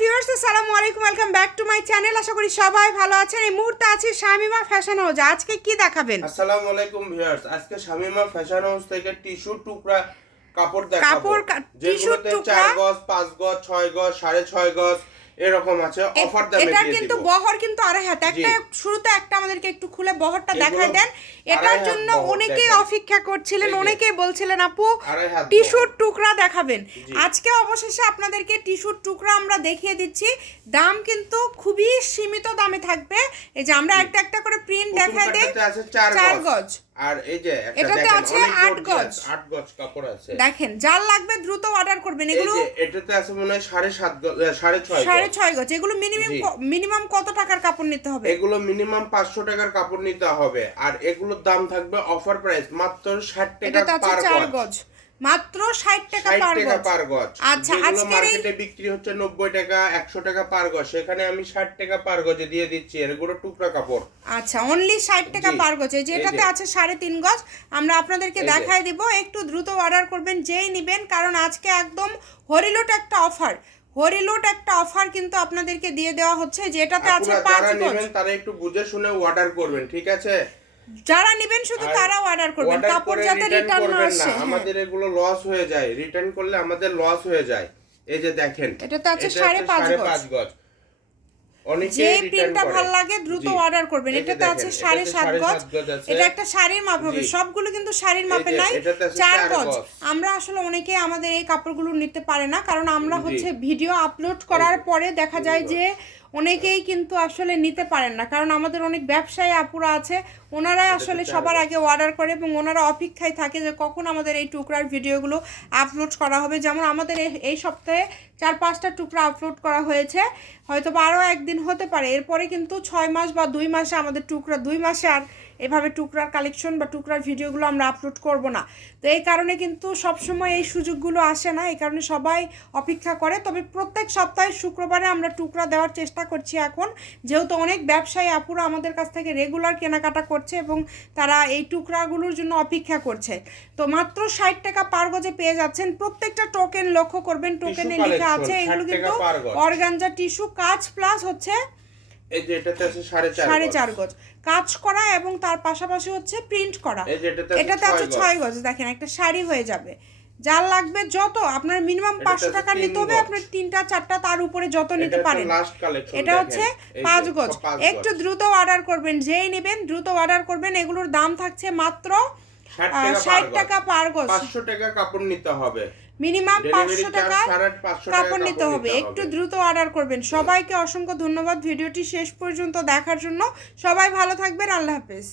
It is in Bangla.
ভিউয়ার্স আসসালামু আলাইকুম welcome back to my channel. আশা করি সবাই ভালো আছেন। এই মুহূর্তে আছি শামিমা ফ্যাশন হাউস। আজকে কি দেখাবেন? আসসালামু আলাইকুম ভিউয়ার্স আজকে শামিমা ফ্যাশন হাউস থেকে টিস্যু টুকরা কাপড় দেখাবো। কাপড় টিস্যু টুকরা? 4 গজ 5 গজ 6 গজ সাড়ে ছয় গজ এরকম আছে অফার দামে এটার কিন্তু বহর কিন্তু আড়াই হাত একটা। শুরুতে একটা আমাদেরকে একটু খুলে বহরটা দেখায় দেন। এটার জন্য অনেকেই অপেক্ষা করছিলেন অনেকেই বলছিলেন আপু টিস্যুর টুকরা দেখাবেন। আজকে অবশেষে আপনাদেরকে টিস্যুর টুকরা আমরা দেখিয়ে দিচ্ছি। দাম কিন্তু খুবই সীমিত দামে থাকবে। এই যে আমরা একটা একটা করে প্রিন্ট দেখায় দেই। চার গজ। আর এই যে এটাতে আছে আট গজ। আট গজ কাপড় আছে। দেখেন যার লাগবে দ্রুত অর্ডার করবেন। এগুলো এটাতে আছে মনে হয় সাড়ে সাত গজ সাড়ে ছয় সাড়ে ছয় গজ। এগুলো মিনিমাম মিনিমাম কত টাকার কাপড় নিতে হবে? এগুলো মিনিমাম পাঁচশো টাকার কাপড় নিতে হবে। আর এগুলোর দাম থাকবে অফার প্রাইস মাত্র ষাট টাকা পার গজ। মাত্র ষাট টাকা ষাট পার গজ পার গজ আচ্ছা, আজকের মার্কেটে বিক্রি হচ্ছে নব্বই টাকা একশো টাকা পার গজ সেখানে আমি ষাট টাকা পার গজে দিয়ে দিচ্ছি। এগুলো টুকরা কাপড়। আচ্ছা অনলি ষাট টাকা জি। পার গজ এই যে এই এটাতে যে। আছে সাড়ে তিন গজ। আমরা আপনাদেরকে দেখাই দিব একটু দ্রুত অর্ডার করবেন যেই নিবেন কারণ আজকে একদম হরিলুট একটা অফার হরিলুট একটা অফার কিন্তু আপনাদেরকে দিয়ে দেওয়া হচ্ছে যেটাতে আছে আপনারা পাঁচ গজ। তারা একটু বুঝে শুনে অর্ডার করবেন ঠিক আছে? যারা নিবেন শুধু তারা অর্ডার করবেন কাপড় যাতে রিটার্ন না আসে। আমাদের এগুলো লস হয়ে যায় রিটার্ন করলে আমাদের লস হয়ে যায় এই যে দেখেন এটা সাড়ে পাঁচ সাড়ে গজ। যে প্রিন্টটা। ভালো লাগে দ্রুত অর্ডার করবেন এটাতে আছে সাড়ে সাত গজ আছে। এটা একটা শাড়ির মাপ হবে সবগুলো কিন্তু শাড়ির মাপে নাই চার গজ। আমরা আসলে অনেকে আমাদের এই কাপড়গুলো নিতে পারে না কারণ আমরা হচ্ছে ভিডিও আপলোড করার পরে দেখা যায় যে অনেকেই কিন্তু আসলে নিতে পারেন না। কারণ আমাদের অনেক ব্যবসায়ী আপুরা আছে ওনারা আসলে সবার আগে অর্ডার করে এবং ওনারা অপেক্ষায় থাকে যে কখন আমাদের এই টুকরার ভিডিওগুলো আপলোড করা হবে। যেমন আমাদের এই- এই সপ্তাহে চার পাঁচটা টুকরা আপলোড করা হয়েছে। হয়তো বা আরও একদিন হতে পারে। এরপরে কিন্তু ছয় মাস বা দুই মাসে আমাদের টুকরা দুই মাসে আর এভাবে টুকরার কালেকশন বা টুকরার ভিডিওগুলো আমরা আপলোড করব না। তো এই কারণে কিন্তু সবসময় এই সুযোগগুলো আসে না এই কারণে সবাই অপেক্ষা করে। তবে প্রত্যেক সপ্তাহে শুক্রবারে আমরা টুকরা দেওয়ার চেষ্টা করছি এখন। যেহেতু অনেক ব্যবসায়ী আপুরা আমাদের কাছ থেকে রেগুলার কেনাকাটা করছে এবং তারা এই টুকরাগুলোর জন্য অপেক্ষা করছে। তো মাত্র ষাট টাকা পার গজে পেয়ে যাচ্ছেন। প্রত্যেকটা টোকেন লক্ষ্য করবেন টোকেনে লেখা আছে। এগুলো কিন্তু অর্গানজা টিস্যু কাজ প্লাস হচ্ছে এই যে এটাতে আছে সাড়ে চার গজ। কাজ করা এবং তার পাশাপাশি হচ্ছে প্রিন্ট করা। এটাতে আছে ছয় গজ। দেখেন একটা শাড়ি হয়ে যাবে। যার লাগবে যত আপনার মিনিমাম পাঁচশো টাকা নিতে হবে। আপনার তিনটা চারটা তার উপরে যত নিতে পারেন। এটা হচ্ছে পাঁচ গজ। একটু দ্রুত অর্ডার করবেন। যেই নেবেন দ্রুত অর্ডার করবেন। এগুলোর দাম থাকছে মাত্র ষাট। টাকা পার গজ। পাঁচশো টাকা কাপড় নিতে হবে। মিনিমাম পাঁচশো টাকা কাপড় নিতে হবে। একটু দ্রুত অর্ডার করবেন। সবাইকে অসংখ্য ধন্যবাদ। ভিডিওটি শেষ পর্যন্ত দেখার জন্য সবাই ভালো থাকবেন। আল্লাহ হাফেজ।